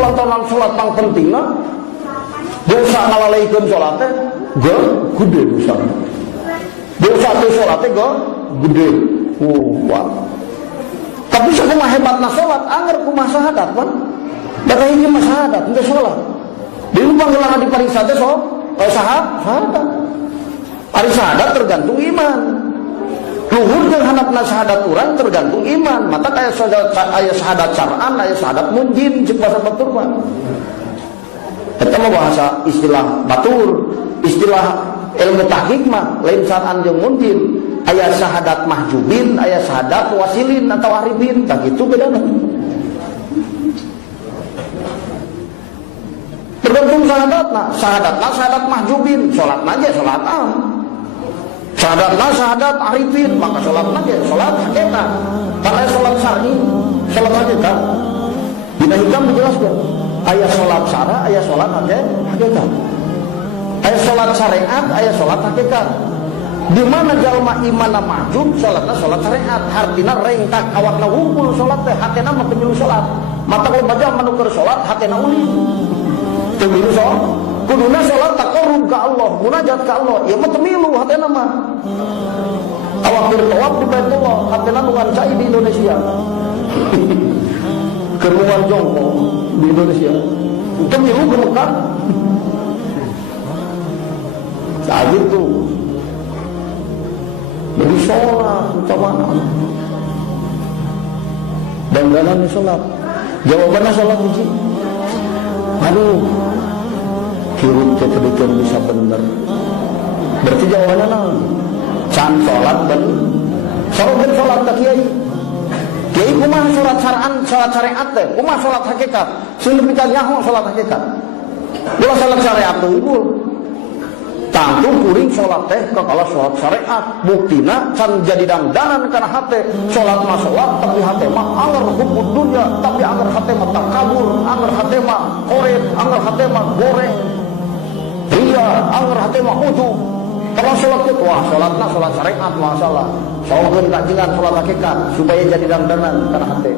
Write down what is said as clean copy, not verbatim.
kulantaran salat pang pentingna dosa ngalalaikeun salat teh gede dosa. Dosa teh salat teh gede. Wah. Tapi sakumaha hebatna salat, anger kumaha sahadat kan? Da hiji mah sahadat teu salat. Di panggeulana di pariksa teh sahadat. Ari sahadat tergantung iman. Luhur jeung handapna sahadat urang tergantung iman. Mata aya sahadat syar'an, aya sahadat munjin cek bahasa batur mah. Eta mah bahasa istilah batur, istilah ilmu tahqiq mah lain syar'an jeung munjin. Aya sahadat mahjubin, aya sahadat wasilin atau arifin, tak gitu bedana. Tergantung sahadatna, sahadat mahjubin, salatna ge salat am. Sahadatna sahadat arifin, maka salatna ge salat hakikat. Karena salat syar'i, salat hakikat. Dina hikam dijelaskeun, aya salat syara, aya salat hakikat. Aya salat syariat, aya salat hakikat. Di mana jalma imanna mahjub, salatna salat syariat, hartina rengtak awakna wungkul salat teh, hatena mah teu salat. Mata kalau baca manukeur salat, hatena uli. Teu milu salat. Kuduna salat taqarrub ka Allah, munajat ka Allah. Ieu mah teu milu hatena mah. Awak bertawaf di Baitullah, hatena nu ngancai di Indonesia. Keruan jongkok di Indonesia. Teu milu ke Mekah. Saat itu jadi sholat utamanya dan jalannya sholat jawabannya sholat hiji aduh kirim ketedikan bisa bener berarti jawabannya nah can sholat dan sholat ke kiai kumaha sholat syar'an sholat syariat teh kumaha sholat hakikat seuneupikan nyaho sholat hakikat ulah sholat syariat tuh ibu tangtung kuring sholat teh kakala sholat syariat buktina can jadi dangdanan kana hate sholat mah sholat tapi hate mah anger hukum dunia tapi anger hate mah takabur anger hate mah korep anger hate mah goreng ria anger hate mah ujub kalau sholat itu wah sholatna sholat syariat masalah soalkeun kajian sholat hakikat supaya jadi dangdanan kana hate